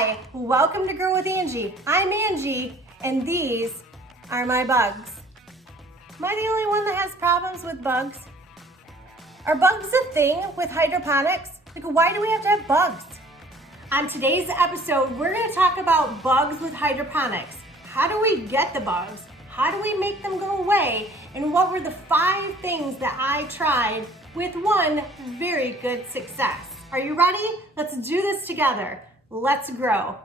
Hi, welcome to Grow With Angie. I'm Angie, and these are my bugs. Am I the only one that has problems with bugs? Are bugs a thing with hydroponics? Like, why do we have to have bugs? On today's episode, we're gonna talk about bugs with hydroponics. How do we get the bugs? How do we make them go away? And what were the 5 things that I tried with one very good success? Are you ready? Let's do this together. Let's grow.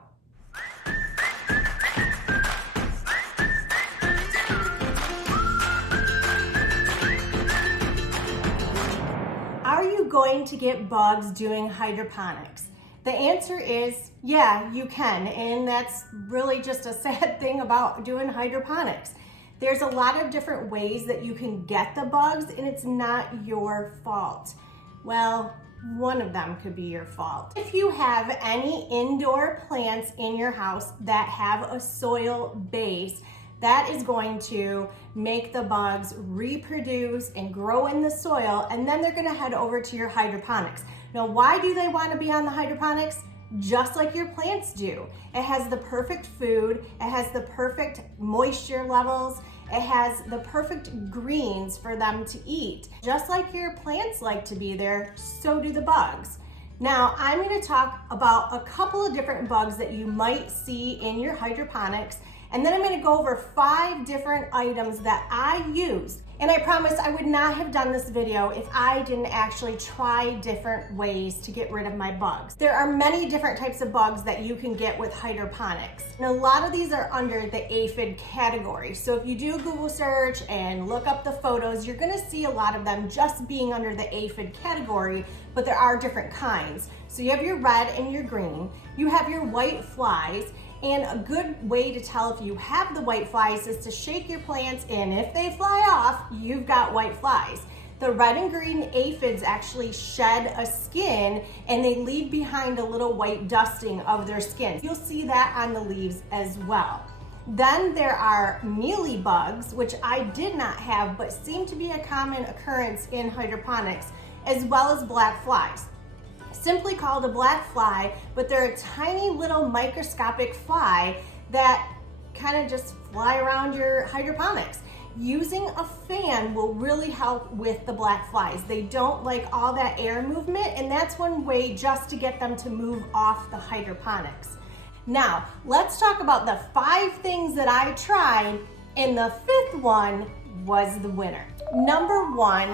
Are you going to get bugs doing hydroponics? The answer is, yeah, you can, and that's really just a sad thing about doing hydroponics. There's a lot of different ways that you can get the bugs, and it's not your fault. Well, one of them could be your fault. If you have any indoor plants in your house that have a soil base, that is going to make the bugs reproduce and grow in the soil, and then they're gonna head over to your hydroponics. Now, why do they wanna be on the hydroponics? Just like your plants do. It has the perfect food, it has the perfect moisture levels, it has the perfect greens for them to eat. Just like your plants like to be there, so do the bugs. Now, I'm gonna talk about a couple of different bugs that you might see in your hydroponics, and then I'm gonna go over 5 different items that I use. And I promise I would not have done this video if I didn't actually try different ways to get rid of my bugs. There are many different types of bugs that you can get with hydroponics. And a lot of these are under the aphid category. So if you do a Google search and look up the photos, you're gonna see a lot of them just being under the aphid category, but there are different kinds. So you have your red and your green, you have your white flies, and a good way to tell if you have the white flies is to shake your plants, and if they fly off, you've got white flies. The red and green aphids actually shed a skin and they leave behind a little white dusting of their skin. You'll see that on the leaves as well. Then there are mealy bugs, which I did not have but seem to be a common occurrence in hydroponics, as well as black flies. Simply called a black fly, but they're a tiny little microscopic fly that kind of just fly around your hydroponics. Using a fan will really help with the black flies. They don't like all that air movement, and that's one way just to get them to move off the hydroponics. Now, let's talk about the 5 things that I tried, and the 5th one was the winner. Number 1,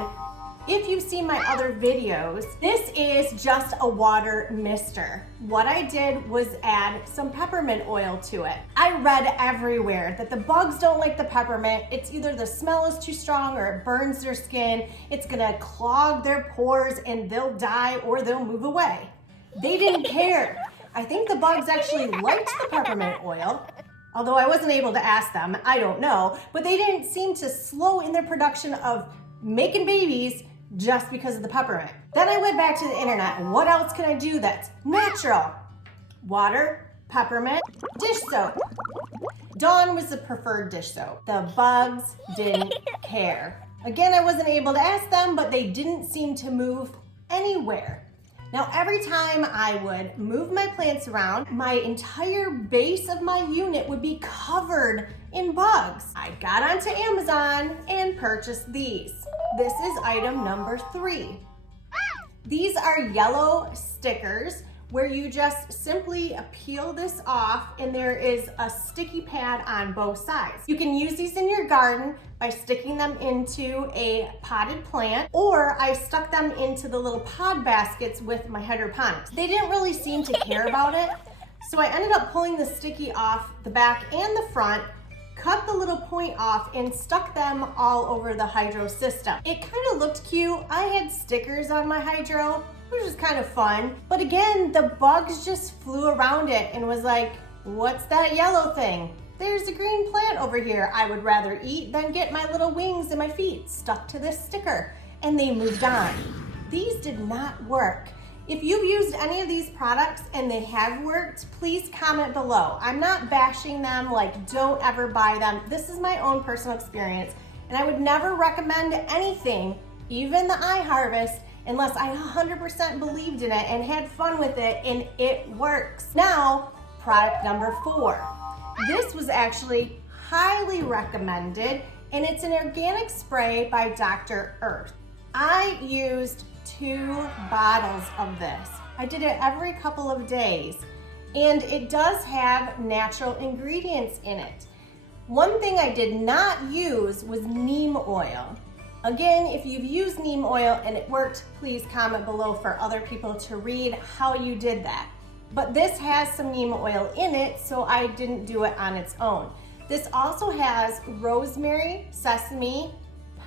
if you've seen my other videos, this is just a water mister. What I did was add some peppermint oil to it. I read everywhere that the bugs don't like the peppermint. It's either the smell is too strong or it burns their skin. It's gonna clog their pores and they'll die or they'll move away. They didn't care. I think the bugs actually liked the peppermint oil, although I wasn't able to ask them, I don't know, but they didn't seem to slow in their production of making babies just because of the peppermint. Then I went back to the internet. What else can I do that's natural? Water, peppermint, dish soap. Dawn was the preferred dish soap. The bugs didn't care. Again, I wasn't able to ask them, but they didn't seem to move anywhere. Now, every time I would move my plants around, my entire base of my unit would be covered in bugs. I got onto Amazon and purchased these. This is item number 3. These are yellow stickers where you just simply peel this off and there is a sticky pad on both sides. You can use these in your garden by sticking them into a potted plant, or I stuck them into the little pod baskets with my hydroponics. They didn't really seem to care about it, so I ended up pulling the sticky off the back and the front, cut the little point off, and stuck them all over the hydro system. It kind of looked cute. I had stickers on my hydro, which was kind of fun. But again, the bugs just flew around it and was like, what's that yellow thing? There's a green plant over here I would rather eat than get my little wings and my feet stuck to this sticker. And they moved on. These did not work. If you've used any of these products and they have worked, please comment below. I'm not bashing them, like don't ever buy them. This is my own personal experience, and I would never recommend anything, even the iHarvest, unless I 100% believed in it and had fun with it and it works. Now, product number 4. This was actually highly recommended, and it's an organic spray by Dr. Earth. I used 2 bottles of this. I did it every couple of days, and it does have natural ingredients in it. One thing I did not use was neem oil. Again, if you've used neem oil and it worked, please comment below for other people to read how you did that. But this has some neem oil in it, so I didn't do it on its own. This also has rosemary, sesame,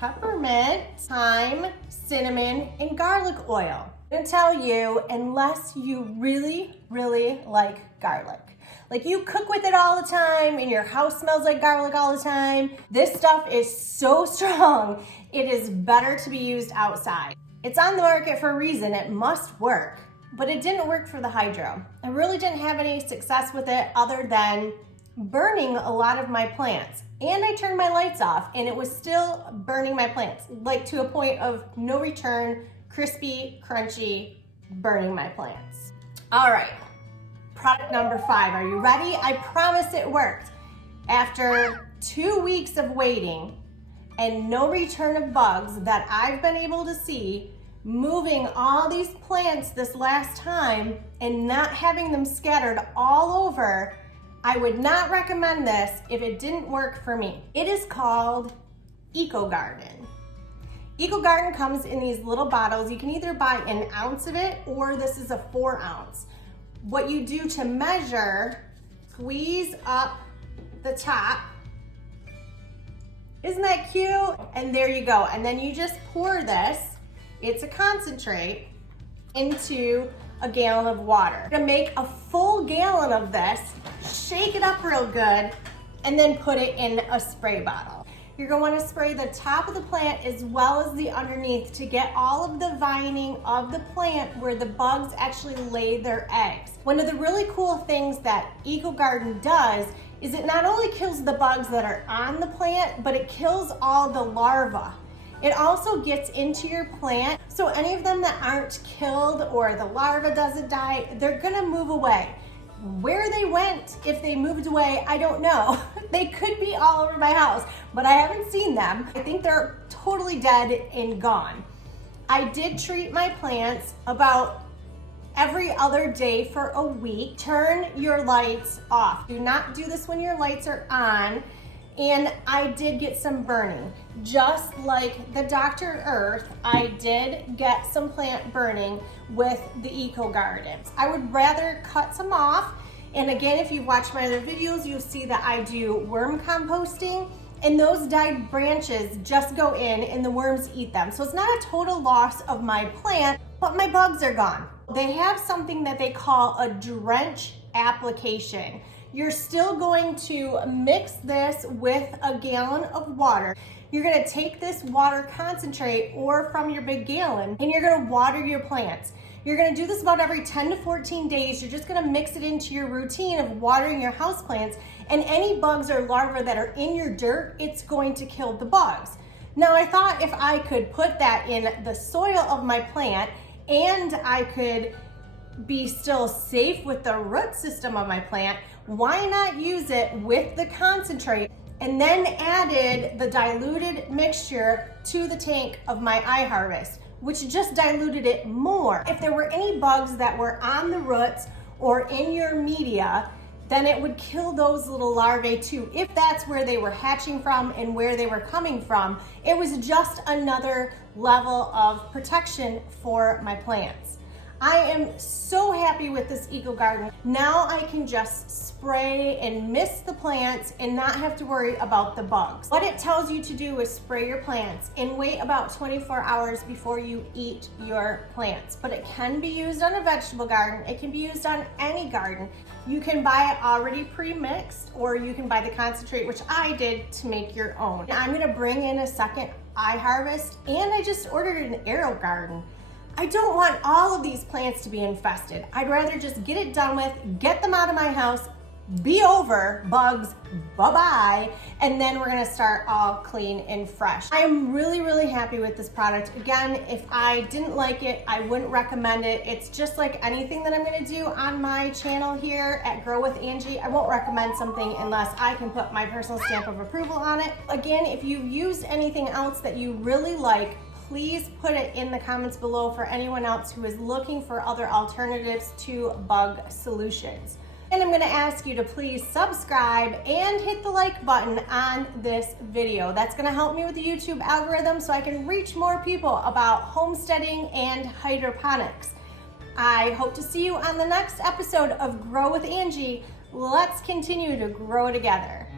peppermint, thyme, cinnamon, and garlic oil. I'm gonna tell you, unless you really, really like garlic, like you cook with it all the time and your house smells like garlic all the time, this stuff is so strong, it is better to be used outside. It's on the market for a reason, it must work, but it didn't work for the hydro. I really didn't have any success with it other than burning a lot of my plants. And I turned my lights off and it was still burning my plants, like to a point of no return, crispy, crunchy, burning my plants. All right, product number 5, are you ready? I promise it worked. After 2 weeks of waiting and no return of bugs that I've been able to see, moving all these plants this last time and not having them scattered all over, I would not recommend this if it didn't work for me. It is called EcoGarden. EcoGarden comes in these little bottles. You can either buy an ounce of it or this is a 4 ounce. What you do to measure, squeeze up the top. Isn't that cute? And there you go. And then you just pour this, it's a concentrate, into a gallon of water. You're gonna make a full gallon of this, shake it up real good, and then put it in a spray bottle. You're gonna wanna spray the top of the plant as well as the underneath to get all of the vining of the plant where the bugs actually lay their eggs. One of the really cool things that EcoGarden does is it not only kills the bugs that are on the plant, but it kills all the larvae. It also gets into your plant, so any of them that aren't killed or the larva doesn't die, they're gonna move away. Where they went, if they moved away, I don't know. They could be all over my house, but I haven't seen them. I think they're totally dead and gone. I did treat my plants about every other day for a week. Turn your lights off. Do not do this when your lights are on. And I did get some burning. Just like the Dr. Earth, I did get some plant burning with the EcoGarden. I would rather cut some off. And again, if you've watched my other videos, you'll see that I do worm composting, and those died branches just go in and the worms eat them. So it's not a total loss of my plant, but my bugs are gone. They have something that they call a drench application. You're still going to mix this with a gallon of water. You're gonna take this water concentrate or from your big gallon and you're gonna water your plants. You're gonna do this about every 10 to 14 days. You're just gonna mix it into your routine of watering your houseplants, and any bugs or larvae that are in your dirt, it's going to kill the bugs. Now I thought if I could put that in the soil of my plant and I could be still safe with the root system of my plant, why not use it with the concentrate and then added the diluted mixture to the tank of my iHarvest, which just diluted it more. If there were any bugs that were on the roots or in your media, then it would kill those little larvae too. If that's where they were hatching from and where they were coming from, it was just another level of protection for my plants. I am so happy with this EcoGarden. Now I can just spray and mist the plants and not have to worry about the bugs. What it tells you to do is spray your plants and wait about 24 hours before you eat your plants. But it can be used on a vegetable garden. It can be used on any garden. You can buy it already pre-mixed, or you can buy the concentrate, which I did, to make your own. I'm gonna bring in a second iHarvest, and I just ordered an Arrow Garden. I don't want all of these plants to be infested. I'd rather just get it done with, get them out of my house, be over, bugs, bye-bye, and then we're gonna start all clean and fresh. I am really, really happy with this product. Again, if I didn't like it, I wouldn't recommend it. It's just like anything that I'm gonna do on my channel here at Grow With Angie. I won't recommend something unless I can put my personal stamp of approval on it. Again, if you've used anything else that you really like, please put it in the comments below for anyone else who is looking for other alternatives to bug solutions. And I'm gonna ask you to please subscribe and hit the like button on this video. That's gonna help me with the YouTube algorithm so I can reach more people about homesteading and hydroponics. I hope to see you on the next episode of Grow With Angie. Let's continue to grow together.